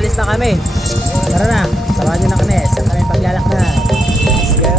alis na kami. Tara na, samahan nyo na kami. Saan kami paglalakad? Let's go!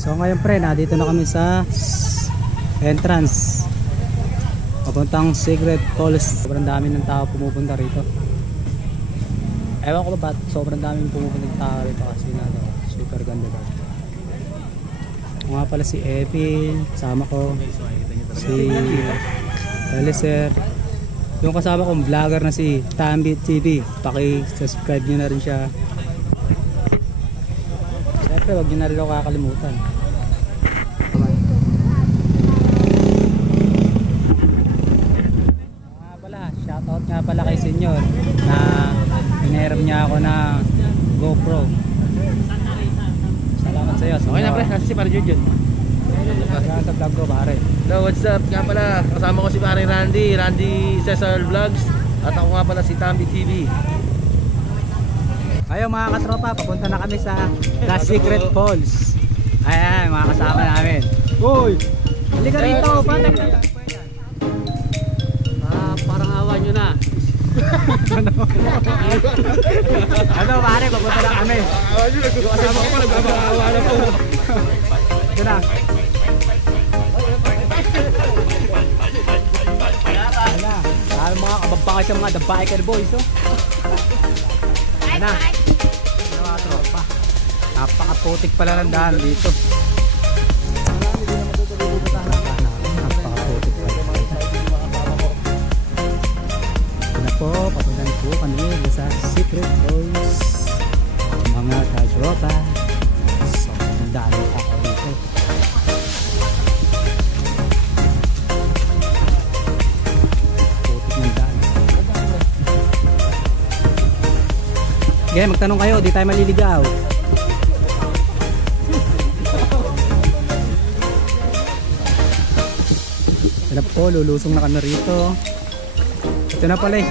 So ngayon pre, dito na kami sa entrance papuntang Secret Falls. Sobrang dami ng tao pumupunta rito. Ewan ko ba ba't sobrang dami pumupunta ng tao rito kasi na super ganda daw. Nga pala si Epi, kasama ko si Eliser, yung kasama kong vlogger na si Tambi TV. Paki-subscribe nyo na rin siya. Siyempre wag nyo na rin ako kakalimutan. Shoutout nga pala kay Senyor na pinahiram niya ako ng GoPro. Salamat sa iyo. Okay na pre, nasa si Pare Jujun. Salamat sa vlog ko pare. Hello, what's up? Nga pala, kasama ko si Pare Randy Cesar Vlogs. At ako nga pala si Tambi TV. Ayun mga katropa, papunta na kami sa The Secret Falls. Ayan, mga kasama namin. Uy! Halika rito, patag na. Parang awa nyo na. Ano pare, papunta na kami. Awa nyo, kasama ko pa, nagmamakawa na po. Ito na. Ayan, mga kababangay sa mga The Biker Boys, oh. Ayan na. Ayan mga tropa. Napakaputik pala ng daan dito. Napakaputik pala. Ito na po, papunta po kami sa Secret Falls. Mga katropa. So, ang dami ako dito. Putik ng daan. Ganyan, magtanong kayo, di tayo maliligaw. Ito po, lulusong na kami rito. Ito na pala eh.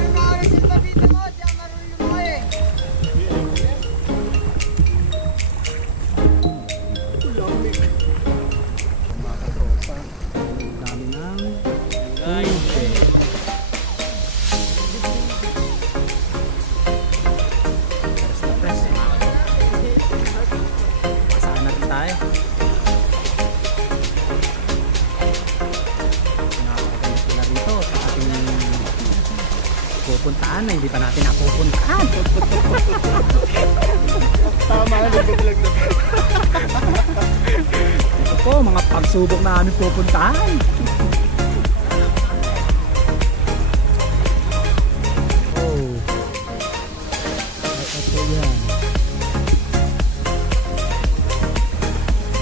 Pupuntaan na hindi pa natin napupuntaan. Tama na, nagbablog na. Ito po, mga pagsubok na kami pupuntaan. Oh. Ito yan.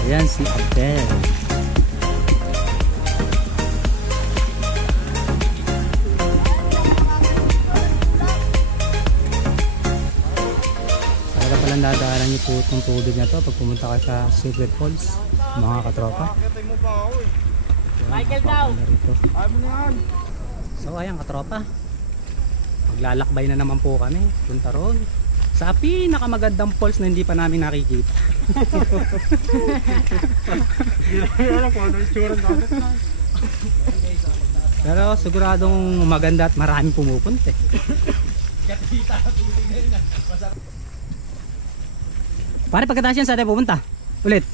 Ayan si Abel. Palang dadaanan niyo po itong tubig na to pag pumunta ka sa Secret Falls, mga katropa. Michael daw. So ayan katropa, maglalakbay na naman po kami punta ron sa pinakamagandang falls na hindi pa namin nakikita. Pero siguradong maganda at maraming pumupunta. Pare, pagkatapos yan, saan tayo pupunta? Ulit.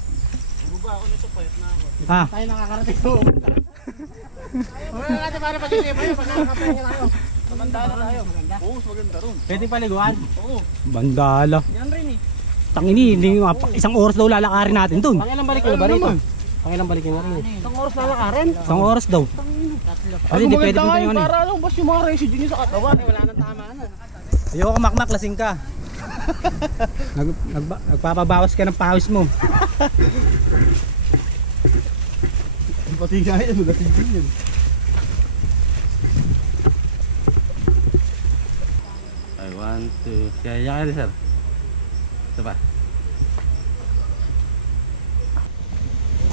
Buba ako nito, payat na ako. Ha? Tayo nakakarating po. Wala natin para pag-isip tayo, pag nakakapahinga tayo. Mandala tayo. Oo, maganda ron. Pwede paliguan? Oo. Bandala. Yan rin eh. Tangini, isang oras daw lalakarin natin dun. Pangilang balik na ba rito? Pangilang balik na rin eh. Isang oras lalakarin? Isang oras daw. Kasi hindi pwede punta yun eh. Para lang bas yung mga residue nyo sa katawan. Wala nang tama na. Ayoko makmak, lasing ka. Nagpapabawas ka ng pawis mo. Pati nga yan, lasing din yun. Ay, 1, 2. Kaya yan, sir. Ito ba?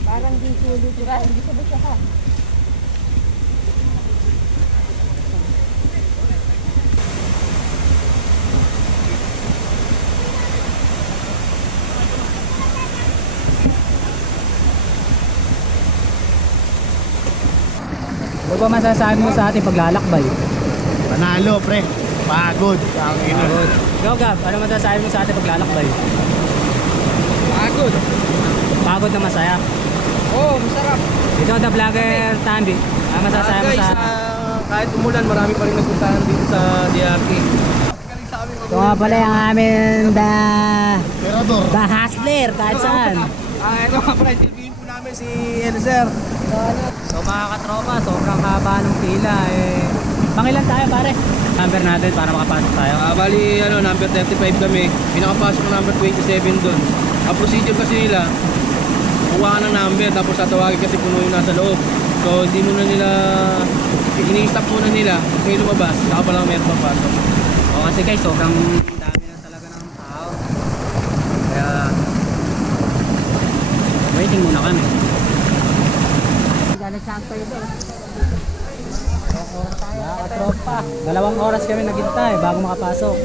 Parang di sulit ka. Hindi ko ba siya ka? Ano ba masasabi mo sa ating paglalakbay? Panalo, pre. Pagod. Pagod. Go Gab, ano masasabi mo sa ating paglalakbay? Pagod. Pagod na masaya. Oo, masarap. Ito the vlogger Tandy. Ano masasabi mo sa... kahit umulan, marami pa rin nagpuntahan dito sa DRT. Ito nga pala yung amin Perador. the hustler kahit saan. Ito nga pala, interviewin po namin si Elzer. So mga katropa, sobrang haba ng pila eh. Pangilan tayo pare? Number natin para makapasok tayo. Bali, number 35 kami. Pinakapasok ng number 27 doon. Ang procedure kasi nila, kuha ka ng number tapos tatawagin kasi puno yung nasa loob. So hindi muna nila, ini-stop muna nila kung lumabas, saka pa lang meron papasok. O kasi guys, sobrang dami na talaga ng tao. Kaya waiting muna kami. Santo yun eh. Mga katropa, 2 oras kami naghintay bago makapasok.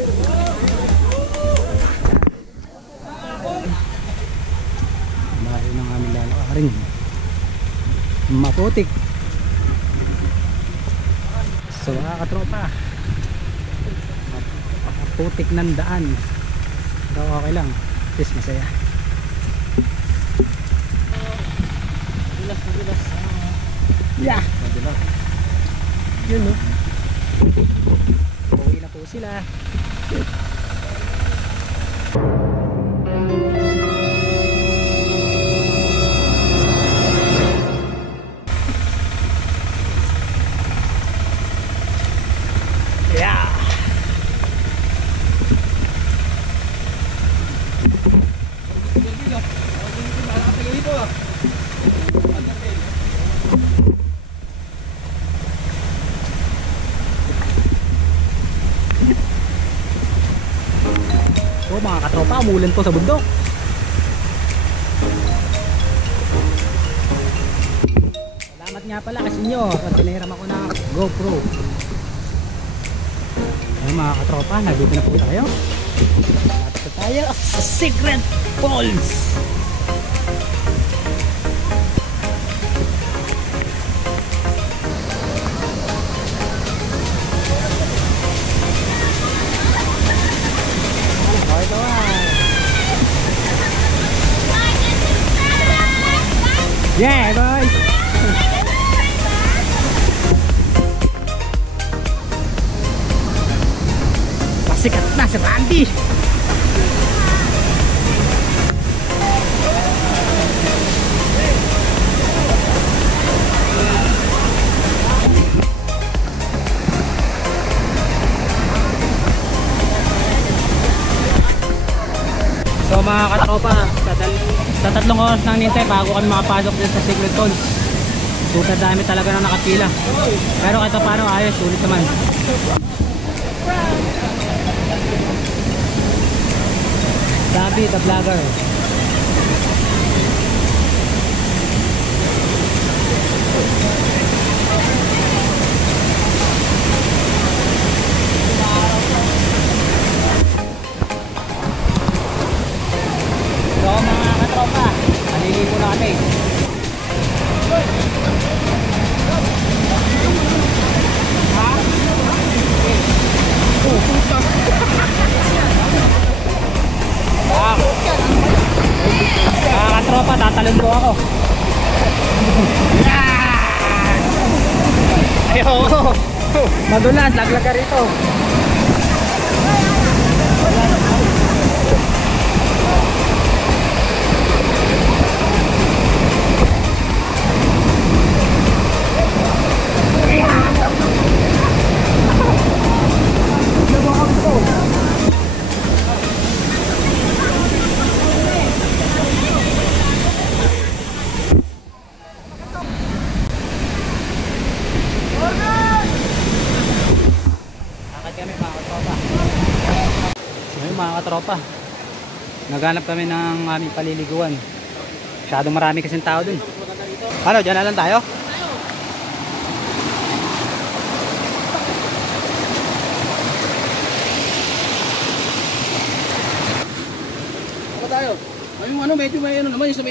Dahil ng aming lalakarin. Maputik. So mga katropa, maputik ng daan. So okay lang, at least masaya. Bilas. Yeah. Yun no. Uwi na po sila. Yeah. So mga katropa, umulan po sa bundok. Salamat nga pala kasi nyo at pinahiram ako ng GoPro. Ayun mga katropa, nandito na po tayo. Lapit na tayo sa Secret Falls. Yeah, boys! Pasikat na si Randy! So mga katropa, sa 3 oras nang nintay bago kami makapasok din sa Secret Falls. Super dami talaga na nakapila. Pero kahit paano ayos, sulit naman. Sabi the vlogger. So mga katropa, maliligo na kami. Ha? Oh, puta. Mga katropa, tatalon po ako. Ayaw, madulas, laglag ka rito. Mga katropa, naghanap kami ng aming paliliguan. Masyadong marami kasing tao dun. Ano, dyan na lang tayo? Ano tayo? Yung ano, medyo may ano naman, yung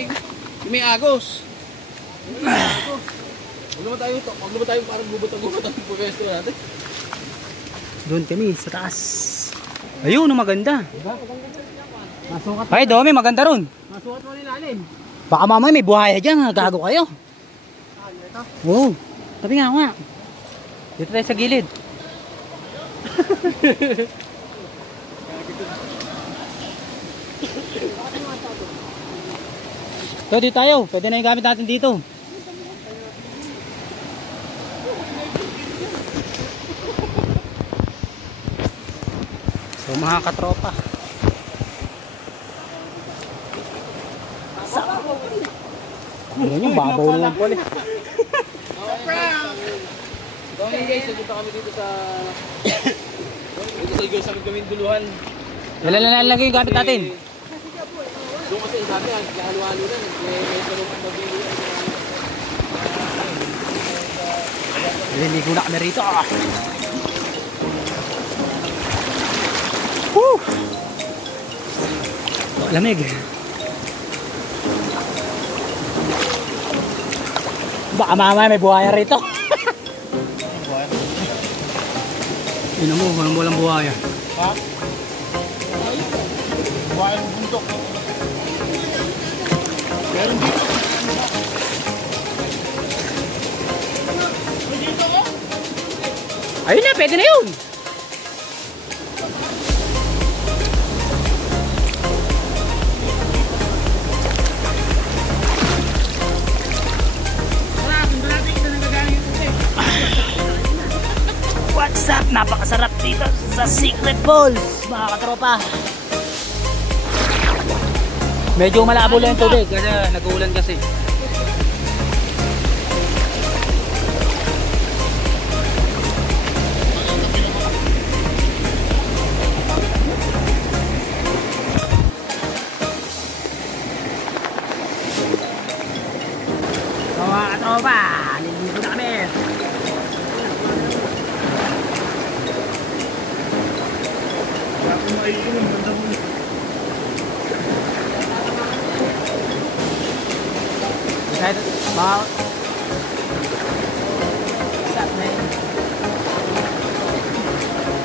may agos. Huwag naman tayo parang gubot ang pwesto natin. Doon kami, sa taas. Ayun, maganda. Diba? Ay, Domi, maganda ron. Masukat mo nilalim. Baka mamaya may buhaya dyan, gago kayo. Oo, sabi nga nga. Dito tayo sa gilid. So, dito tayo. Pwede na yung gamit natin dito. So mga katropa, ayun yung babaw naman po ulit. Okay guys, nagpunta kami dito sa Igos kami duluhan. Ilan na nalagay yung gamit natin? Doon kasi sabi, halo-halo na. May kalupang mabili. Liligo na kami rito. Woo! Lamig. Baka mamaya may buhaya rito. Ino mo, walang buhaya. Ha? Buhay ng bundok. Meron dito. Ayun na, pwede na yun. What's up? Napakasarap dito sa Secret Falls, mga katropa. Medyo malabo lang yung tubig kasi nag-uulan kasi. Ako maiinom, ganda mo. Kahit mga... Sat na yun.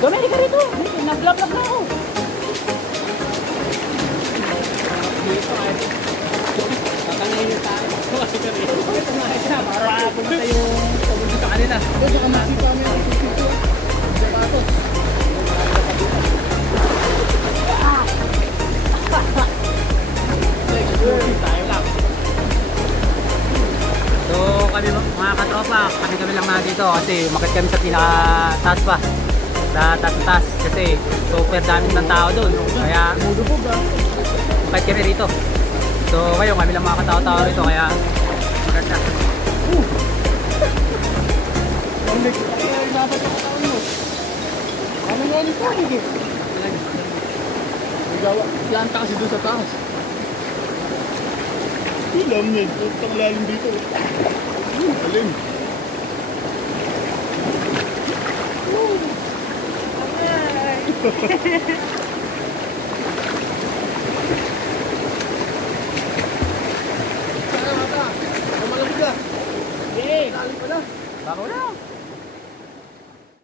Gumili ka rito! Nag-vlog-vlog na ako! Tatangayin yung tayo. Kasi ka rito. Tatangayin na. Para pumunta yung pumunta sa kanila. Baka makita mo yung ito. Sapatos. Tayo lang. So kami mga katropa, kami lang na dito kasi umakit kami sa pinaka-taas pa. Sa taas kasi super dami ng tao doon. Kaya umakit kami dito. So ngayon kami lang mga katao-tao rito kaya maganda. Ano nga ulit tayo eh? Planta kasi doon sa taas. Ulam niya, putang lalim dito. Alim.